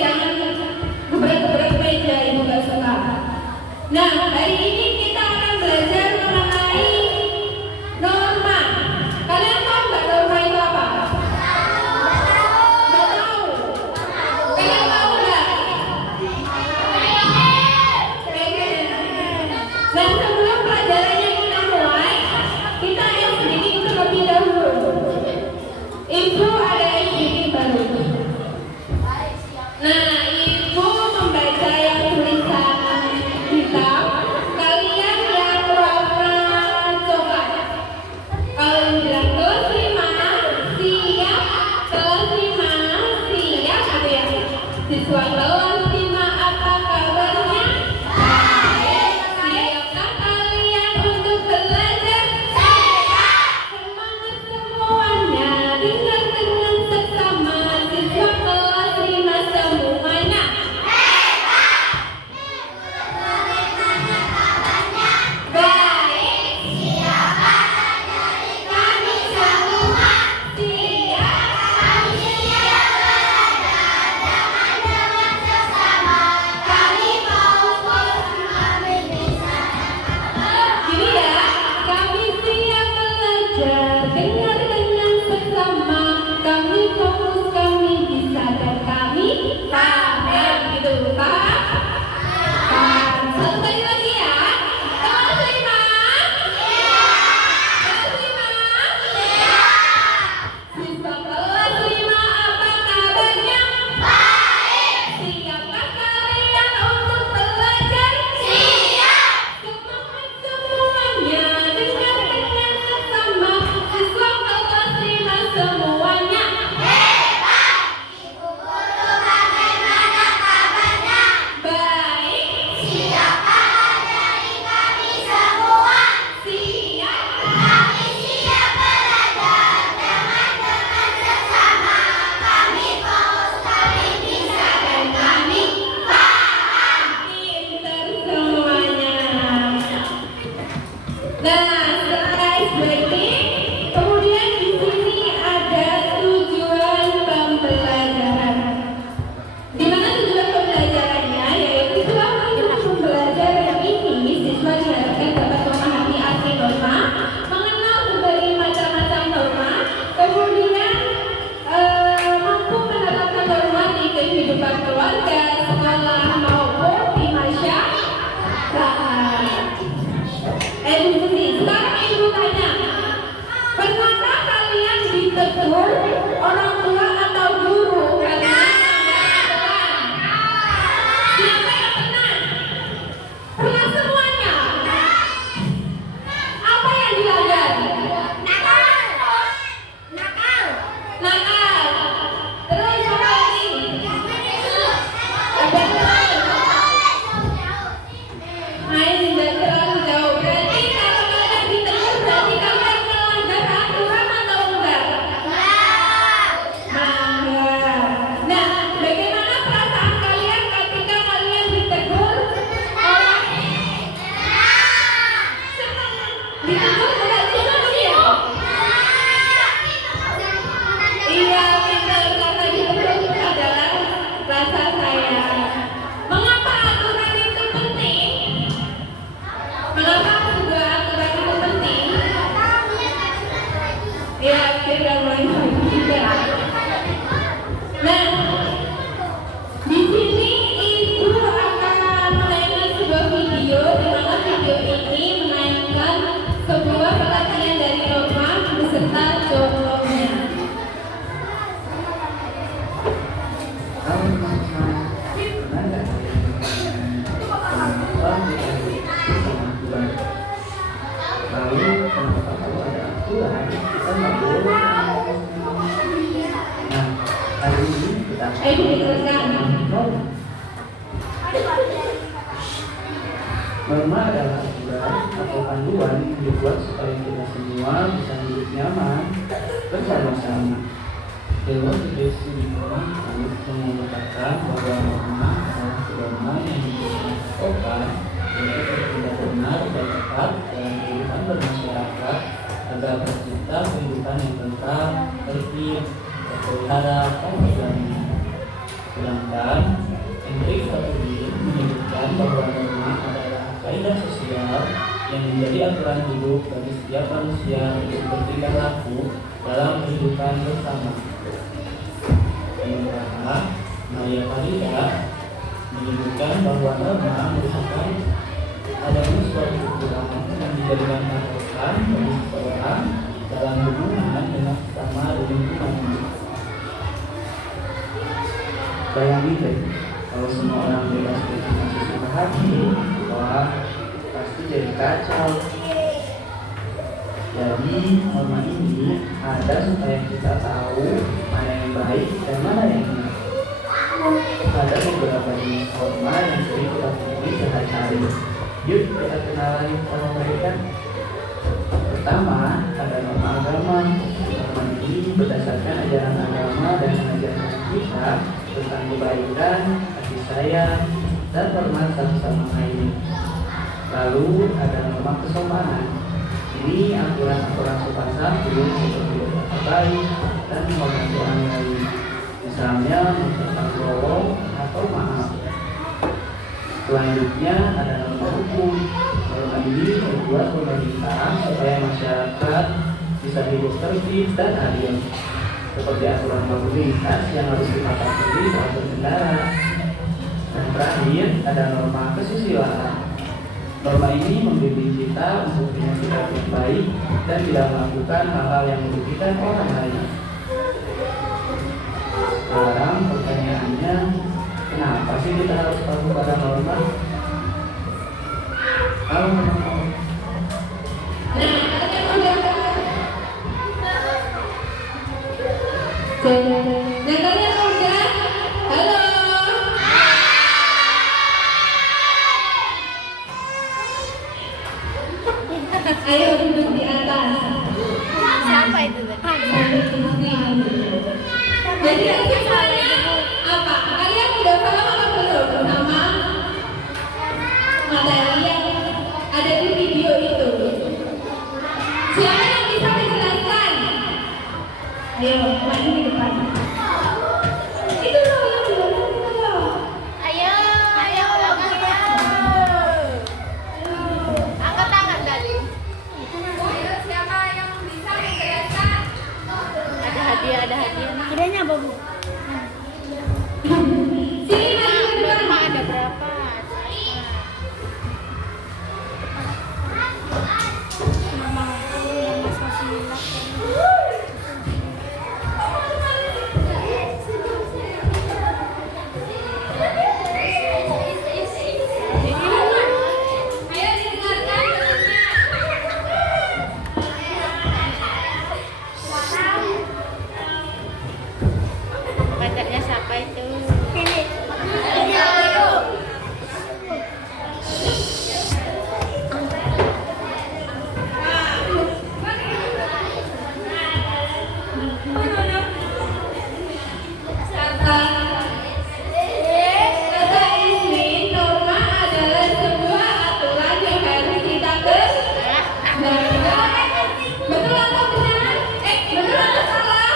Jangan gebrak-gebrak meja, ibu gak suka. Nah, hari ini kita akan belajar mengenai norma. Kalian tahu nggak norma itu apa? Nggak tahu. Kalian tahu nggak? Dan sebelum pelajarannya kita mulai, kita yang sedikit terlebih dahulu. Ibu ada sedikit baru. Nah, ibu membaca yang tulisan hitam. Kalian yang warna coklat. Kalau bilang kelas 5 siap, kelas 5 siap, gitu ya. Siswa kelas 5 apa kabarnya? Baik. Siapkah kalian untuk belajar? Siap. Semangat semuanya. Dengar dengan seksama siswa kelas 5 semuanya. Baik. Siapkah dari kami semua? Siap. Kami siap belajar dengan seksama. Kami fokus mengambil bisa. Gini ya, kami siap belajar dengar dengan seksama. Kami fokus, kami bisa, dan kami paham. Gitu, paham? Paham. Satu kali lagi ya. Kelas 5. Kelas 5. Siswa kelas 5 apa kabarnya? Baik. Siapkah kalian untuk belajar? Siap. Semangat semuanya, dengar dengan seksama. Siswa kelas 5 semuanya. Hebat. Ibu guru bagaimana kabarnya? Baik. Siapkah dari kami semua? Siap. Kami siap belajar dengan seksama. Kami fokus, kami bisa, dan kami paham. Pinter semuanya. Nah, setelah ice breaking, kemudian di sini ada tujuan pembelajaran. Di mana tujuan pembelajarannya yaitu selama proses pembelajaran ini siswa diharapkan dapat memahami arti norma, mengenal berbagai macam-macam norma, kemudian mampu menerapkan norma di kehidupan keluarga, sekolah maupun di masyarakat. Bu Siti, sekarang ibu tanya, pernahkah kalian ditegur orang tua atau guru karena nggak pelan? Siapa yang pernah? Pernah semuanya? Apa yang dilanggar? Nakal. Terus apa lagi? Main dan terlalu jauh. Berarti kalau kalian ditegur, berarti kalian melanggar aturan atau enggak? Melanggar. Nah, bagaimana perasaan kalian ketika kalian ditegur? Senang. Ditegur berarti senang ya? Iya, pintar. Karena ditegur adalah rasa sayang. Mengapa aturan itu penting? Mengapa sebuah aturan itu penting? Ya, kita mulai juga. Nah, di sini ibu akan menayangkan sebuah video, di mana video ini menayangkan sebuah pelatihan dari norma beserta contohnya. Lalu kenapa kalau ada aturan kita nggak boleh? Nah, hari ini kita Diteruskan. norma adalah aturan atau panduan yang dibuat supaya kita semua bisa hidup nyaman bersama-sama. Dewa Sudesi mengatakan bahwa norma adalah pedoman yang ditetapkan untuk tidak benar dan tepat dalam kehidupan bermasyarakat agar tercipta kehidupan yang tentram, tertib, terpelihara keadilannya. Sedangkan Hendrik Satudin menyebutkan bahwa norma adalah kaidah sosial yang menjadi aturan hidup bagi setiap manusia untuk bertindak laku dalam kehidupan bersama. Sementara Maria Farida menyebutkan bahwa norma merupakan adanya suatu ukuran yang dijadikan patokan bagi seseorang dalam hubungan dengan sesama lingkungan. Bayangin deh, kalau semua orang bebas berkreasi suka hati, wah pasti jadi kacau. Jadi norma ini ada supaya kita tahu mana yang baik dan mana yang benar. Ada beberapa jenis norma yang sering kita temui sehari-hari. Yuk kita kenalan sama mereka. Pertama, ada norma agama. Norma ini berdasarkan ajaran agama dan mengajarkan kita tentang kebaikan, kasih sayang, dan hormat satu sama lain. Lalu ada norma kesopanan. Ini aturan-aturan sopan santun seperti berkata baik dan menghormati orang lain. Misalnya mengucapkan tolong atau maaf. Selanjutnya ada norma hukum. Norma ini membuat pemerintah supaya masyarakat bisa hidup tertib dan adil, seperti aturan lalu lintas yang harus dipatuhi saat berkendara. Dan terakhir ada norma kesusilaan. Norma ini membimbing kita untuk punya sikap yang baik dan tidak melakukan hal-hal yang merugikan orang lain. Sekarang pertanyaannya, kenapa sih kita harus patuh pada norma? Kalau memang Yang udah, halo. Ayo duduk di atas. Siapa itu? Jadi kesimpulannya apa? Kalian udah paham apa belum nama materi yang ada di video itu? Siapa yang bisa menjelaskan? Ayo, maju di depan. Itu loh yang belum itu loh. Ayo, ayo, angkat tangan tadi. Ayo, siapa yang bisa menjelaskan? Ada hadiah. Hadiahnya apa, Bu? Sini maju ke depan. Norma ada berapa? Ayo didengarkan Bacanya siapa itu? Kata Ismin, norma adalah sebuah aturan yang harus kita kerjakan. Betul atau benar? Betul atau salah?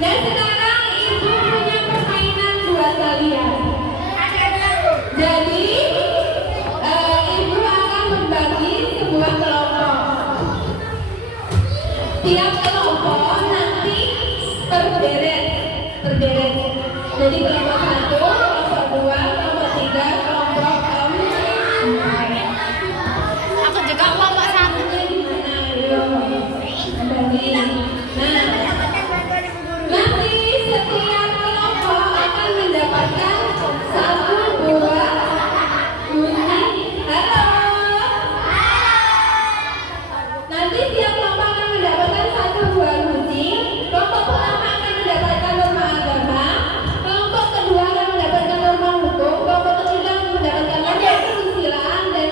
Dan sekarang ibu punya permainan buat kalian. Jadi ibu akan membagi sebuah kelompok. Tiap kelompok nanti berderet. Jadi kelompok 1, kelompok 2, kelompok 3, kelompok 4. Aku juga kelompok 1. Nah, nanti setiap kelompok akan mendapatkan 1 buah gunting. Halo. Nanti setiap kelompok akan mendapatkan 1 buah gunting. Kelompok pertama akan mendapatkan norma agama, kelompok kedua akan mendapatkan norma hukum, kelompok ketiga akan mendapatkan norma kesusilaan, dan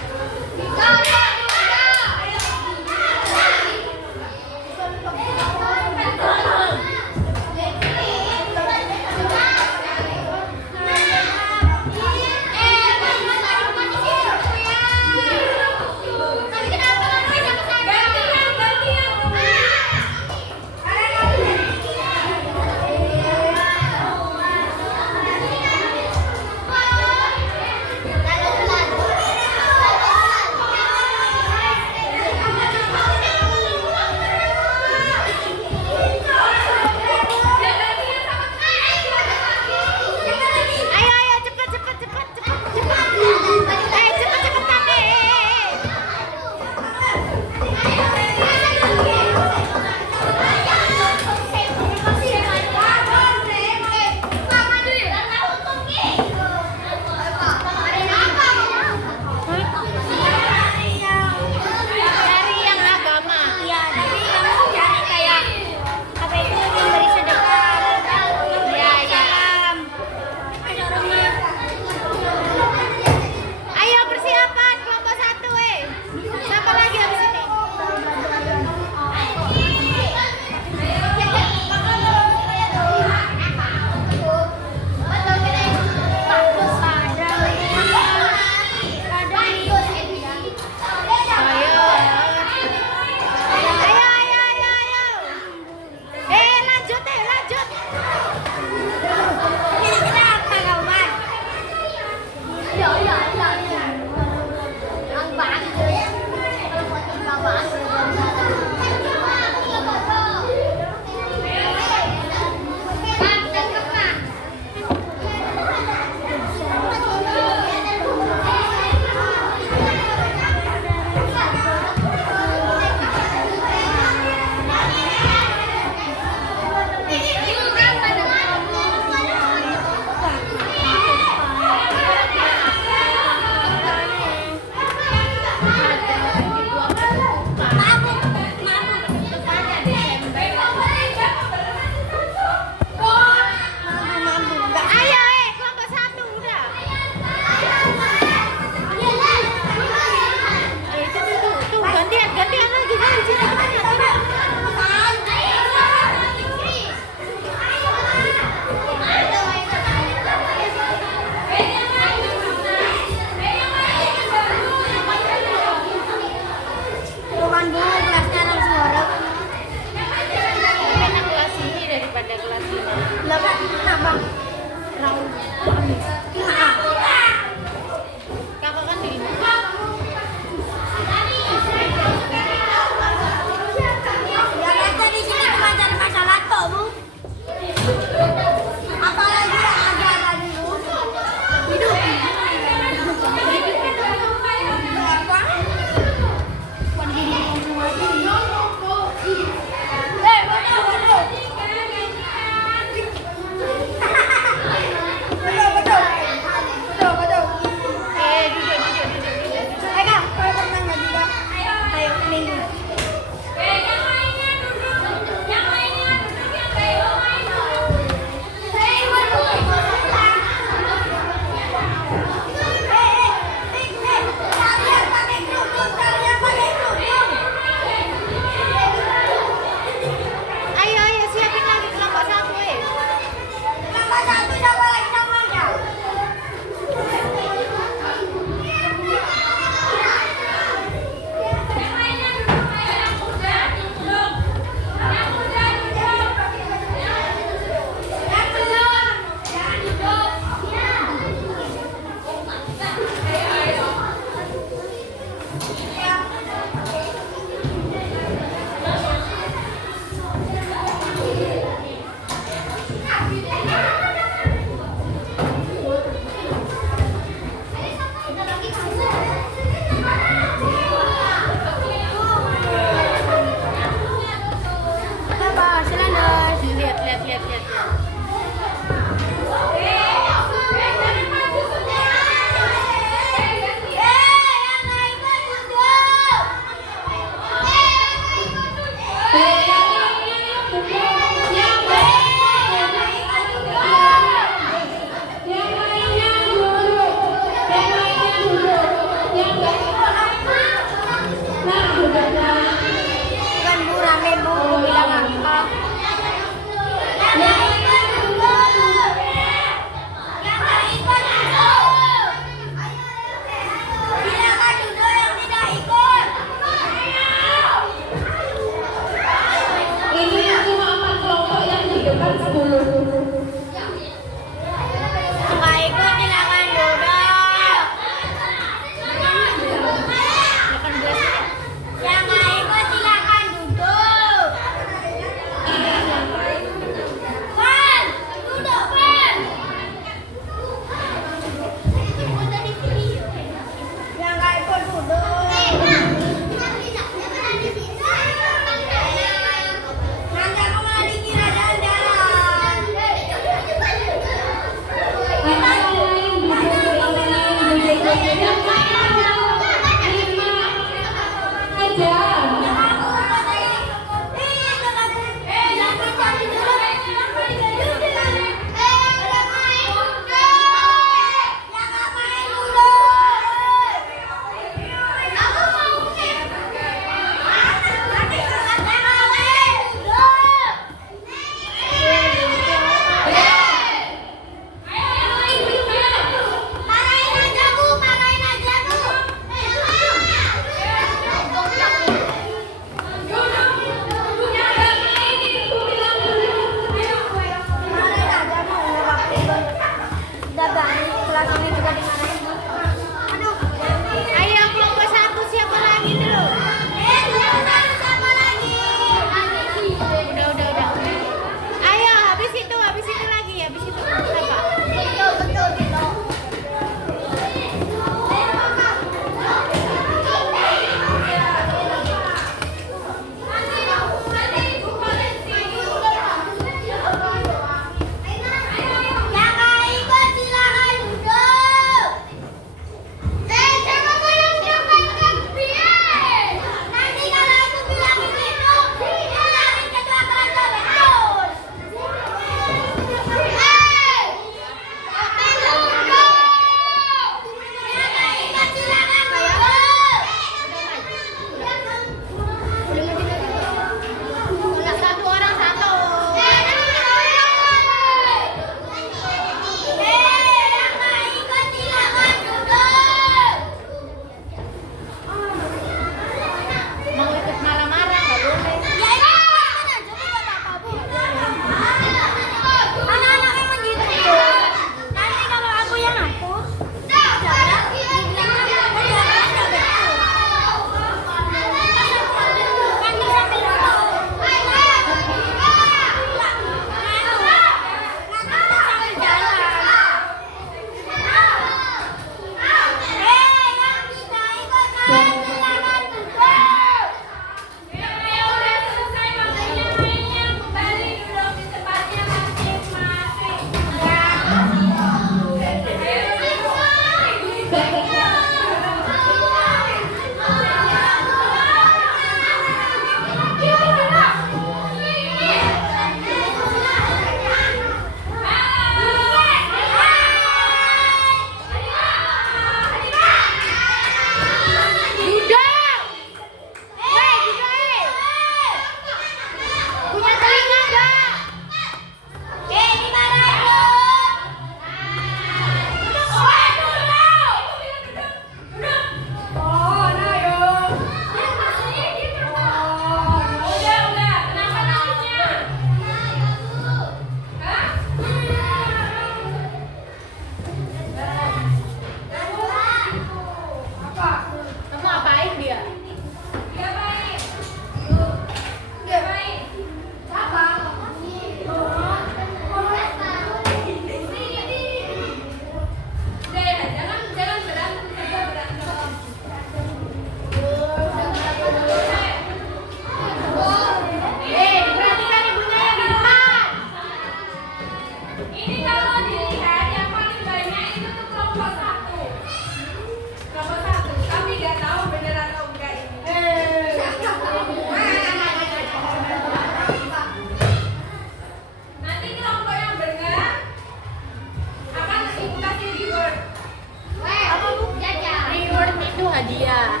hadiah.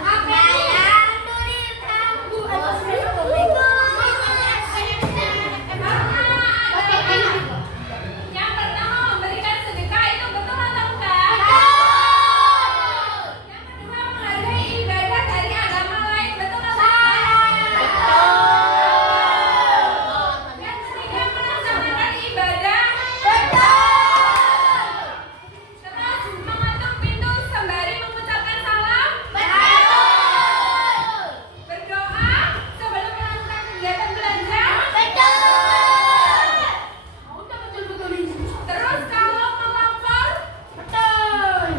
Yang pertama memberikan sedekah itu betul atau enggak? Yang kedua menghargai ibadah dari agama lain betul atau enggak? Yang ketiga melaksanakan ibadah terus mengetuk pintu sembari mengucapkan salam berdoa sebelum melakukan kegiatan belanja terus kalau melapor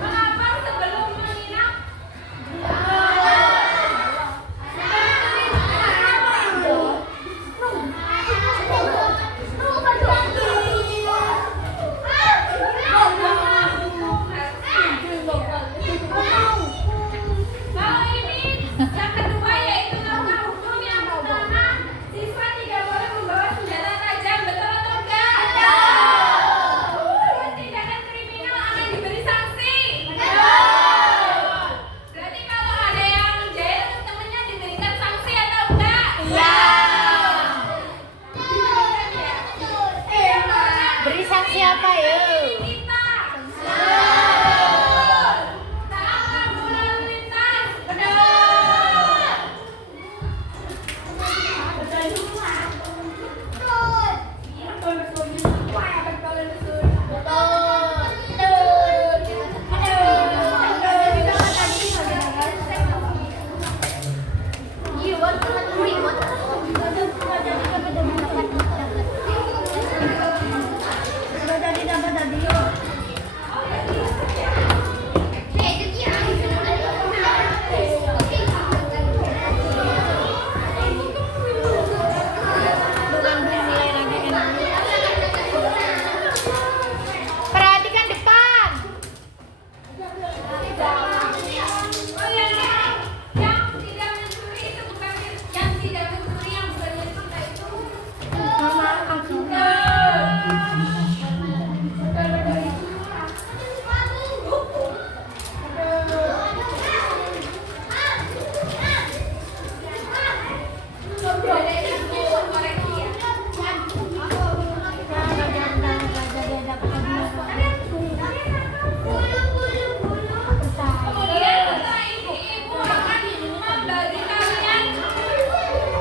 melapor sebelum menginap kalau ini yang kedua yaitu langkah hukum yang pertama siswa tidak boleh membawa senjata tajam betul atau enggak? Tindakan kriminal akan diberi sanksi. Berarti kalau ada yang jahil temennya diberikan sanksi atau enggak? Beri sanksi apa ya? Kita taat lampu lalu lintas. Perhatikan depan. Oh iya, yang tidak mencuri itu bukan yang tidak mencuri yang bukan mencuri itu kemudian setelah ibu akan membagi kalian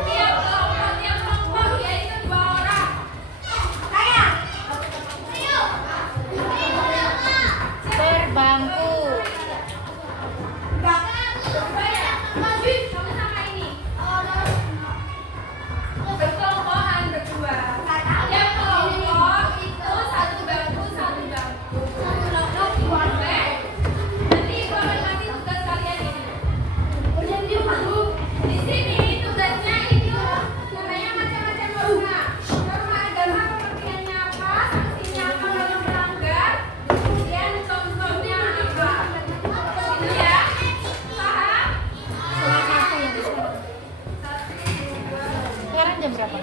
tiap kelompok yaitu 2 orang. Berbangku. Sama-sama ini. Berkelompokan berdua. Tiap kelompok itu 1 bangku, 1 bangku. Oke? Nanti ibu akan kasih tugas kalian ini. Di sini tugasnya itu gunanya macam-macam norma. Norma agama pengertiannya apa, sanksinya apa kalau melanggar, kemudian contohnya apa. Gitu ya? Paham? Sekarang jam berapa?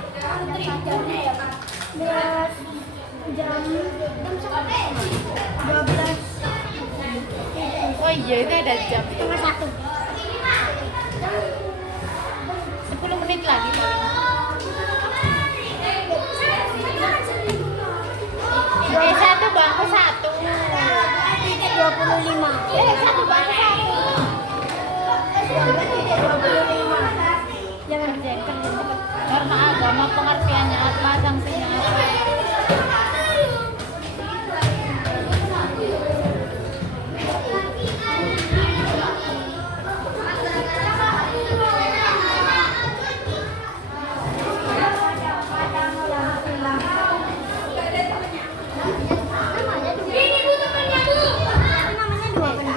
Oh iya, itu ada jam. 10 menit lagi paling. Satu bangku 1. 25. 1 bangku 1. Jangan kerjain norma agama pengertiannya apa, sanksinya apa. Ini bu temannya bu. Namanya 2 kan?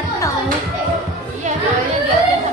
nggak tahu. Iya, soalnya dia ada.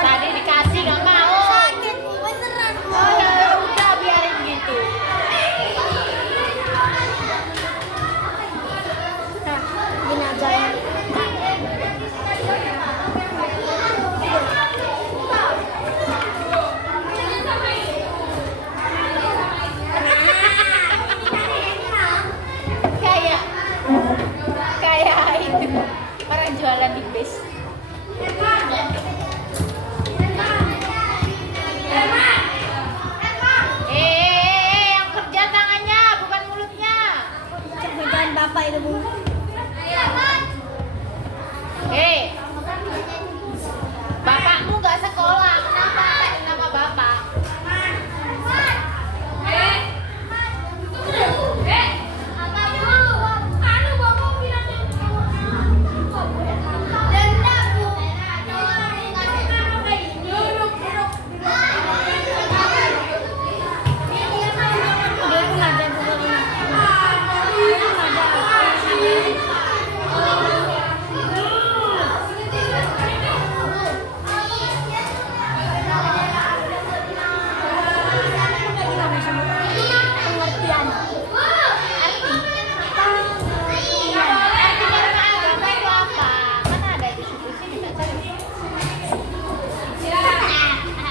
Tadi dikasih nggak mau. Sakit beneran. Oh ya udah biarin gitu. Gini aja. Kayak kayak itu orang jualan di bis. Yang kerja tangannya, bukan mulutnya. Cepetan bapak itu, Bu. Bapakmu nggak sekolah, kenapa pakai nama bapak?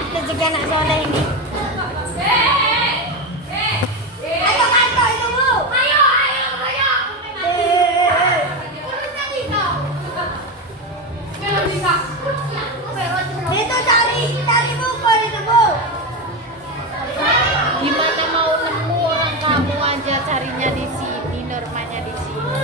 Rezeki anak soleh ini. Ayo kantor itu, Bu. Ayo. Itu cari buku itu, Bu. Gimana mau nemu orang kamu aja carinya di sini, normanya di sini.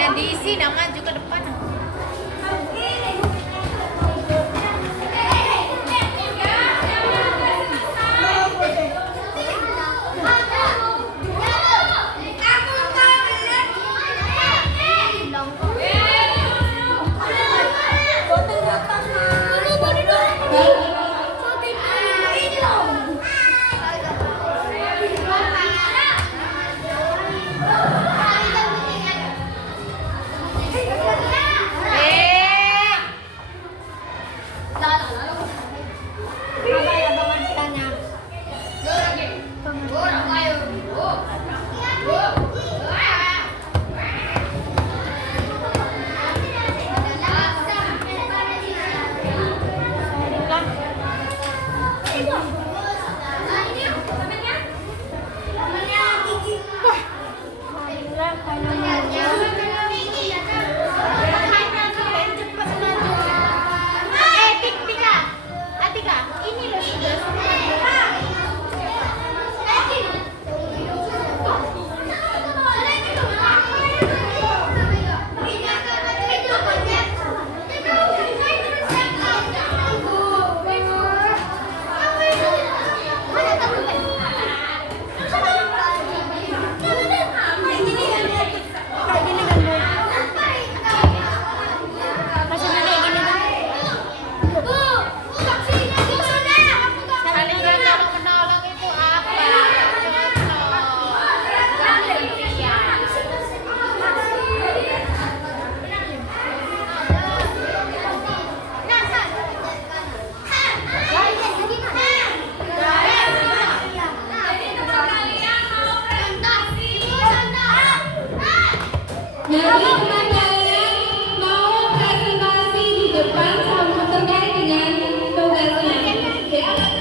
Dan diisi nama maju ke depan. Jadi teman kalian mau presentasi di depan sama terkait dengan tugasnya. Ya.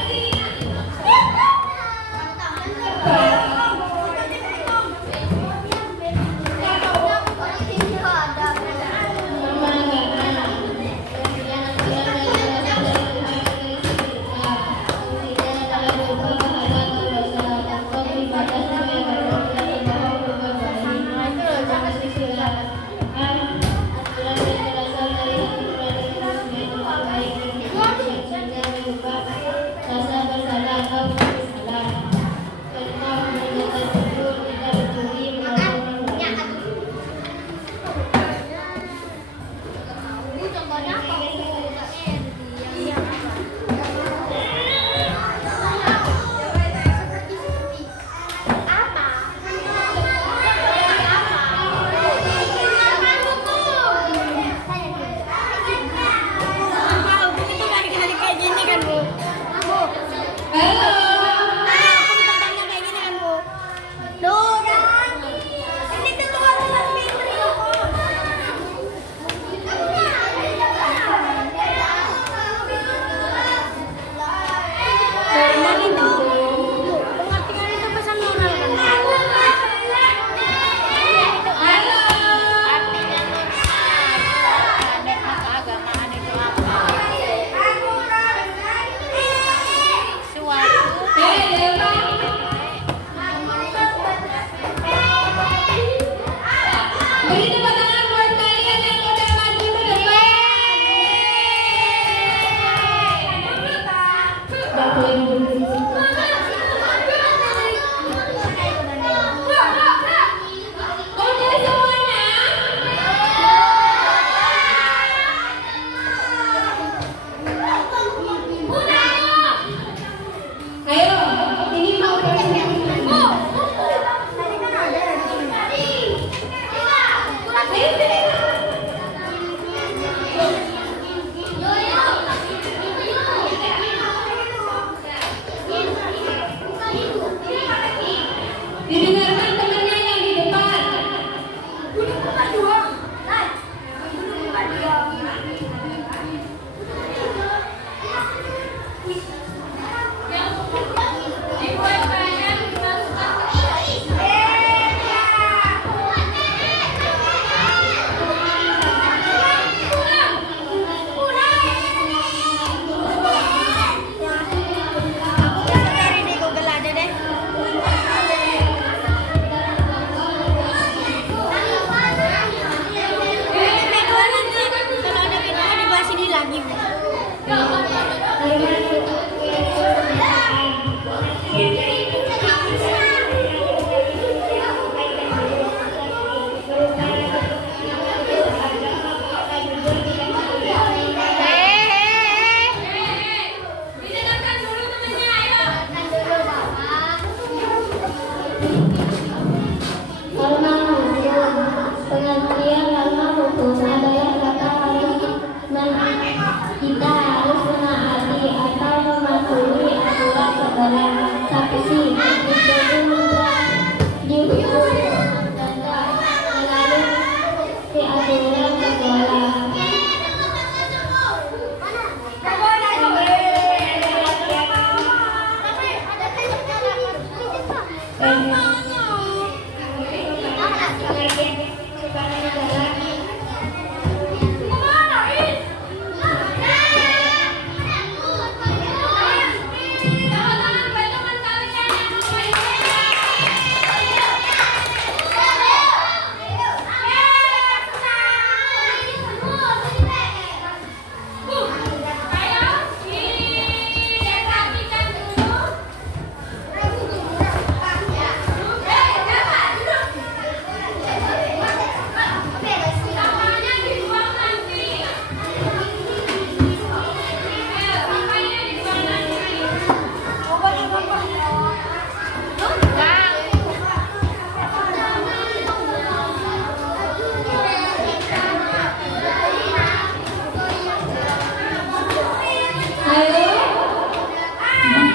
Ayo,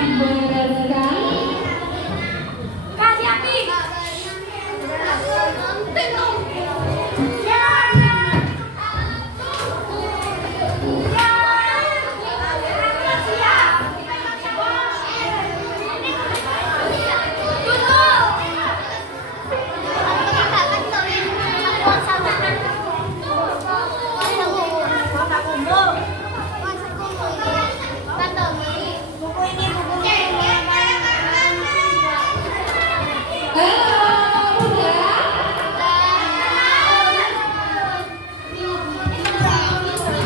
dibereskan. Kasih api. Halo, udah?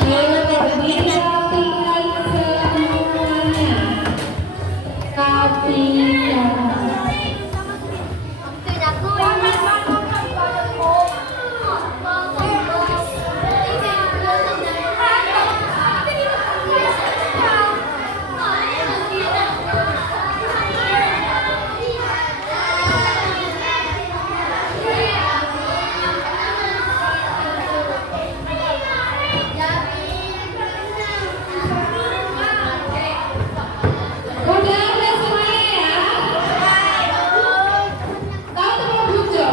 Ayo berdiri rapikan semuanya. Rapikan. Udah semuanya ya? Tahu tempat duduk?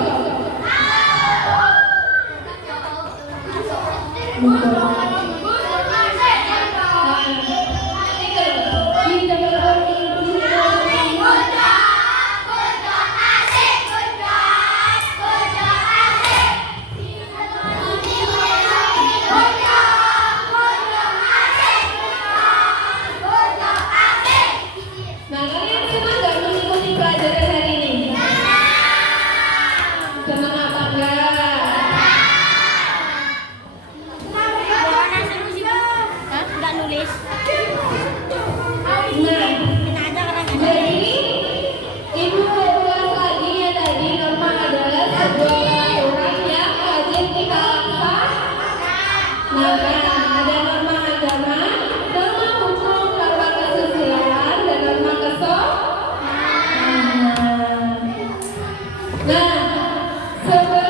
Nah, kalian semua nggak mengikuti pelajaran hari ini? Senang apa enggak? Nggak nulis. Nah, jadi ibu ulas lagi ya tadi norma adalah sebuah peraturan yang wajib ditaati. Nah, ada norma agama, norma hukum, norma kesusilaan, dan norma kesopanan. Nah, sebagai